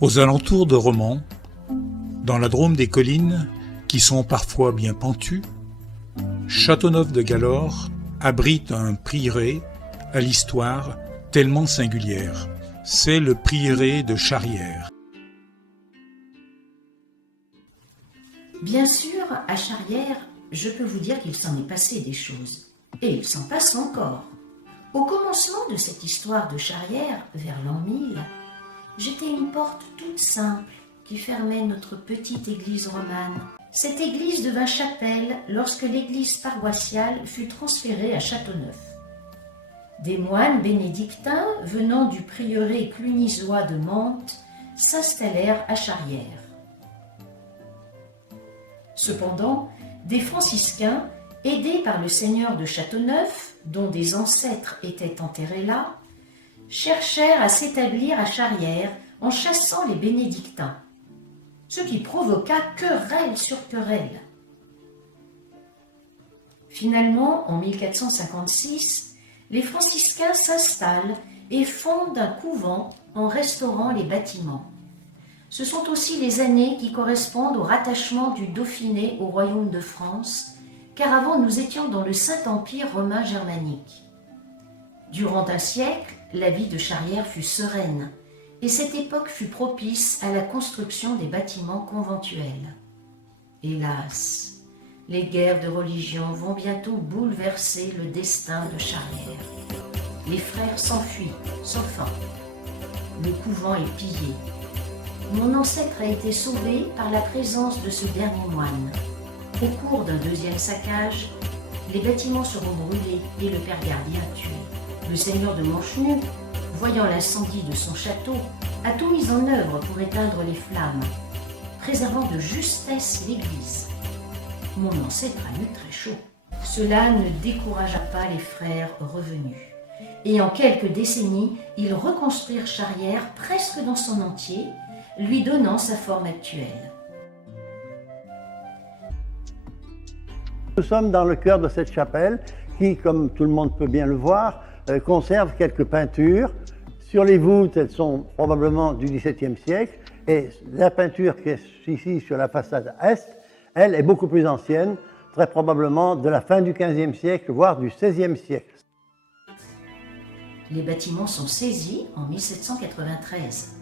Aux alentours de Romans, dans la Drôme des collines, qui sont parfois bien pentues, Châteauneuf-de-Galor abrite un prieuré à l'histoire tellement singulière. C'est le prieuré de Charrières. Bien sûr, à Charrières, je peux vous dire qu'il s'en est passé des choses. Et il s'en passe encore. Au commencement de cette histoire de Charrières, vers l'an 1000, j'étais une porte toute simple qui fermait notre petite église romane. Cette église devint chapelle lorsque l'église paroissiale fut transférée à Châteauneuf. Des moines bénédictins venant du prieuré clunisois de Mantes s'installèrent à Charrières. Cependant, des franciscains, aidés par le seigneur de Châteauneuf, dont des ancêtres étaient enterrés là, cherchèrent à s'établir à Charrières en chassant les bénédictins, ce qui provoqua querelle sur querelle. Finalement, en 1456, les franciscains s'installent et fondent un couvent en restaurant les bâtiments. Ce sont aussi les années qui correspondent au rattachement du Dauphiné au royaume de France, car avant nous étions dans le Saint-Empire romain germanique. Durant un siècle, la vie de Charrières fut sereine, et cette époque fut propice à la construction des bâtiments conventuels. Hélas, les guerres de religion vont bientôt bouleverser le destin de Charrières. Les frères s'enfuient, sans fin. Le couvent est pillé. Mon ancêtre a été sauvé par la présence de ce dernier moine. Au cours d'un deuxième saccage, les bâtiments seront brûlés et le père gardien tué. Le seigneur de Manchenu, voyant l'incendie de son château, a tout mis en œuvre pour éteindre les flammes, préservant de justesse l'église. Mon ancêtre a eu très chaud. Cela ne découragea pas les frères revenus. Et en quelques décennies, ils reconstruirent Charrières presque dans son entier, lui donnant sa forme actuelle. Nous sommes dans le cœur de cette chapelle qui, comme tout le monde peut bien le voir, conserve quelques peintures. Sur les voûtes, elles sont probablement du XVIIe siècle et la peinture qui est ici sur la façade est, elle est beaucoup plus ancienne, très probablement de la fin du XVe siècle, voire du XVIe siècle. Les bâtiments sont saisis en 1793.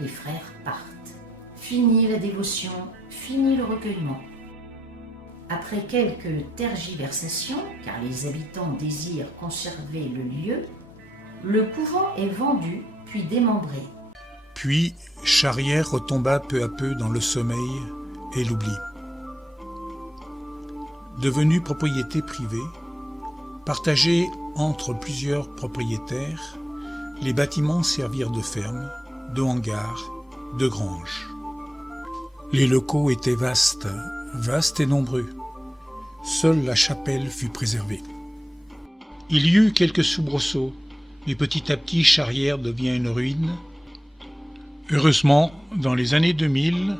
Les frères partent. Fini la dévotion, fini le recueillement. Après quelques tergiversations, car les habitants désirent conserver le lieu, le couvent est vendu puis démembré. Puis Charrières retomba peu à peu dans le sommeil et l'oubli. Devenu propriété privée, partagée entre plusieurs propriétaires, les bâtiments servirent de ferme, de hangar, de grange. Les locaux étaient vastes et nombreux. Seule la chapelle fut préservée. Il y eut quelques soubresauts, mais petit à petit Charrières devient une ruine. Heureusement, dans les années 2000,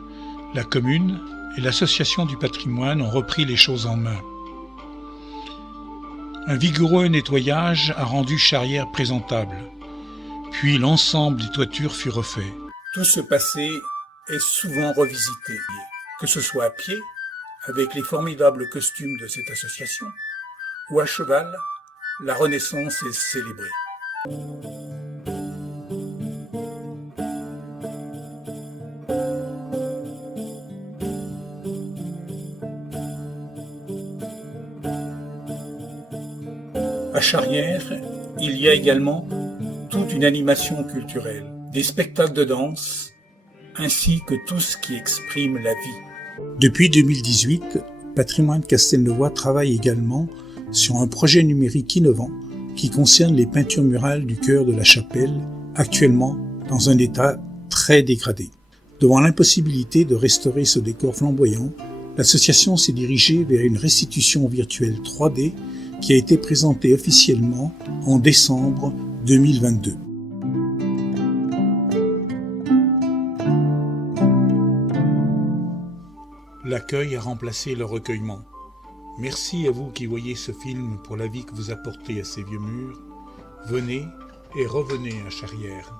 la commune et l'association du patrimoine ont repris les choses en main. Un vigoureux nettoyage a rendu Charrières présentable, puis l'ensemble des toitures fut refait. Tout ce passé est souvent revisité, que ce soit à pied, avec les formidables costumes de cette association, ou à cheval, la Renaissance est célébrée. À Charrières, il y a également toute une animation culturelle, des spectacles de danse, ainsi que tout ce qui exprime la vie. Depuis 2018, Patrimoine Castelnauvois travaille également sur un projet numérique innovant qui concerne les peintures murales du chœur de la chapelle, actuellement dans un état très dégradé. Devant l'impossibilité de restaurer ce décor flamboyant, l'association s'est dirigée vers une restitution virtuelle 3D qui a été présentée officiellement en décembre 2022. L'accueil a remplacé le recueillement. Merci à vous qui voyez ce film pour la vie que vous apportez à ces vieux murs. Venez et revenez à Charrières.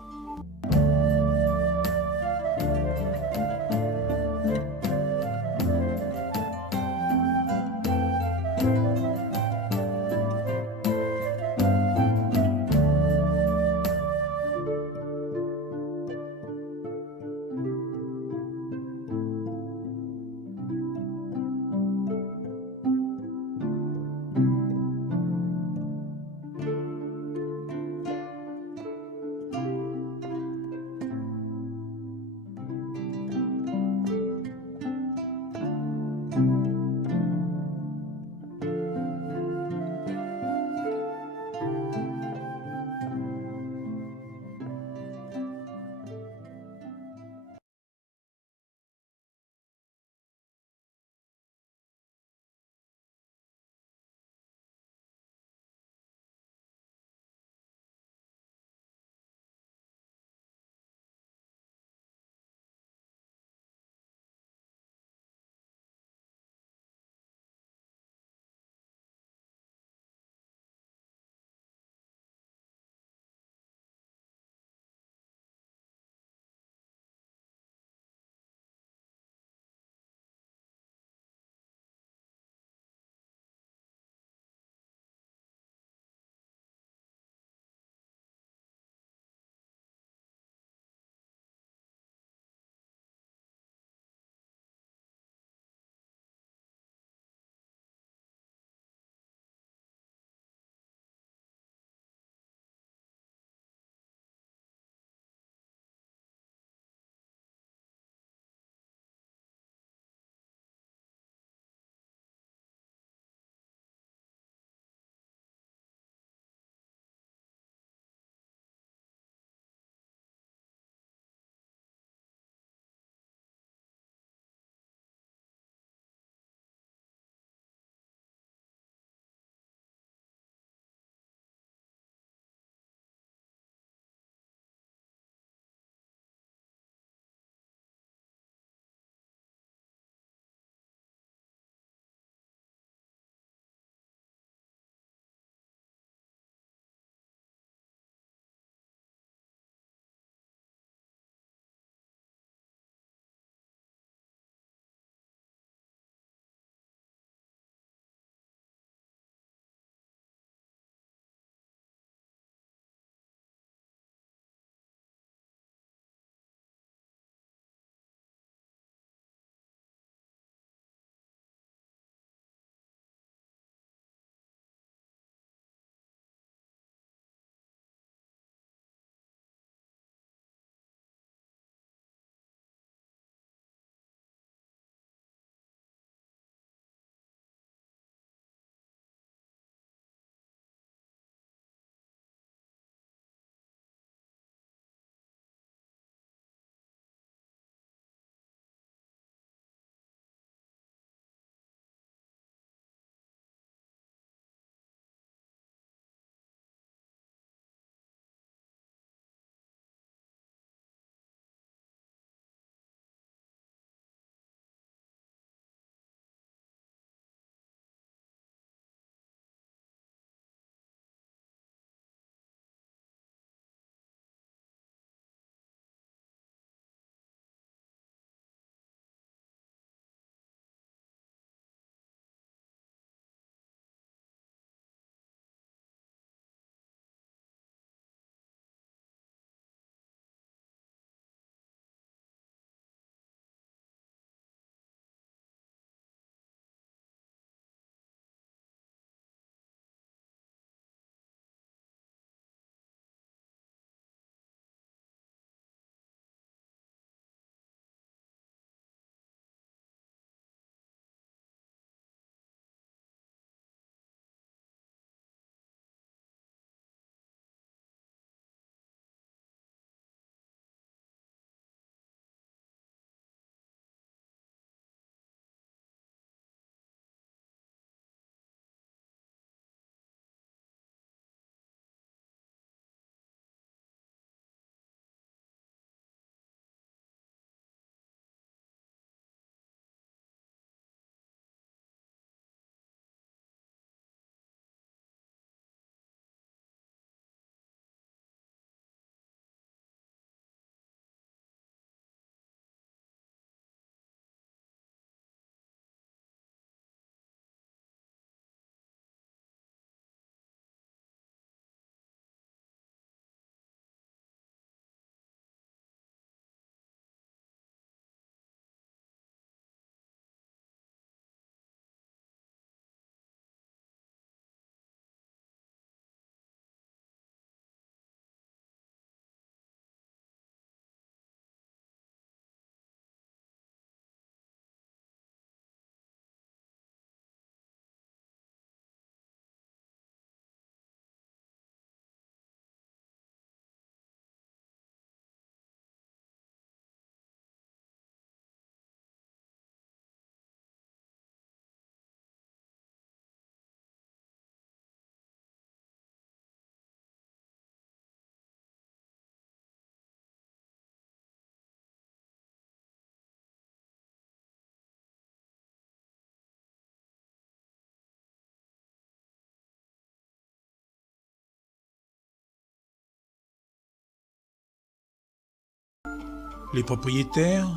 Les propriétaires,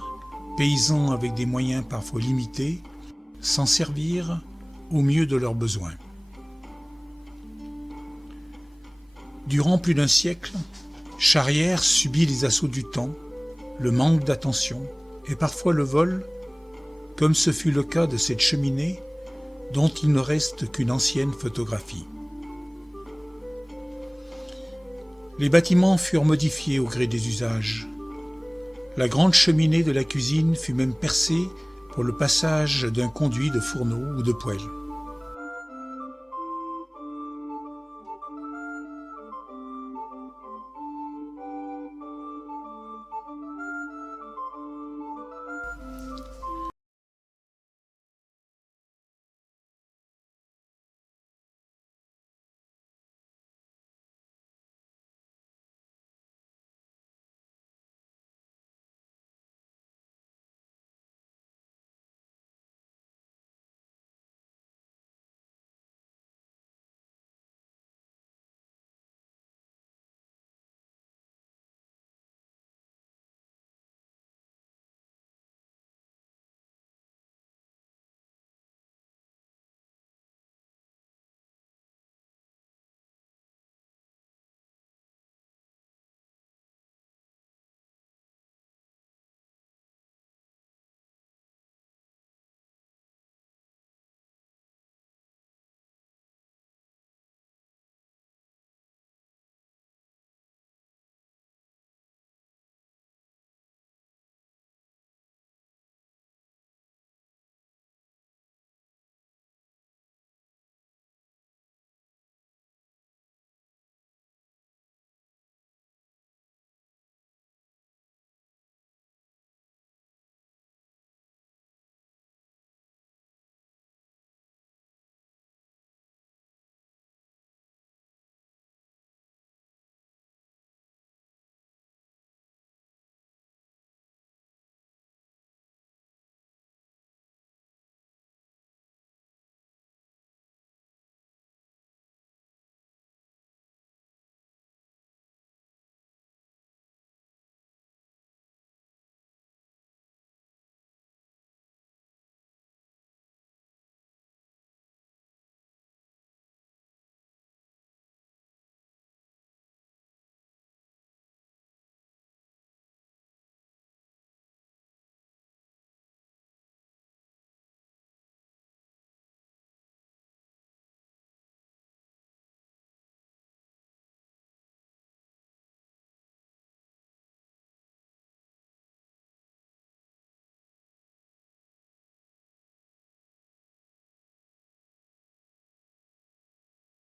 paysans avec des moyens parfois limités, s'en servirent au mieux de leurs besoins. Durant plus d'un siècle, Charrières subit les assauts du temps, le manque d'attention et parfois le vol, comme ce fut le cas de cette cheminée dont il ne reste qu'une ancienne photographie. Les bâtiments furent modifiés au gré des usages. La grande cheminée de la cuisine fut même percée pour le passage d'un conduit de fourneau ou de poêle.